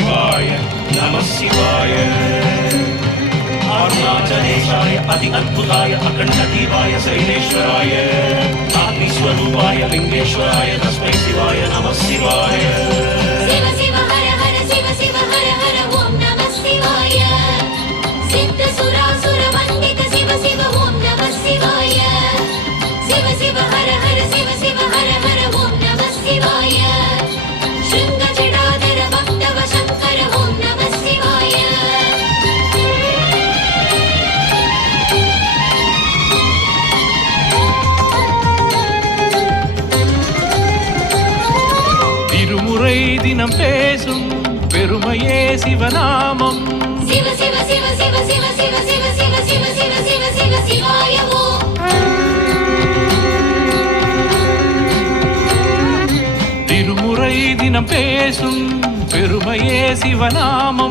शिवाय नमः शिवाय अरुणाचलेशाय अति अद्भुताय अखण्डदीपाय शैलेश्वराय अग्निस्वरूपाय लिंगेश्वराय तस्मै शिवाय नमः शिवाय शिव शिव हर हर शिव शिव हर हर ओम नमः शिवाय सिद्ध सुरासुर वंदित शिव शिव ओम नमः शिवाय शिव शिव हर हर शिव शिव हर हर ओम नमः शिवाय शृंग जटाधर भक्तव शंकर ओम नमः शिवाय திருமுறை தினம் பேசும் பெருமையே சிவநாமம் शिव शिव शिव शिव शिव शिव शिव शिव शिव शिव शिव शिव शिवाय ओम திருமுறை தினம் பேசும் பெருமையே சிவநாமம்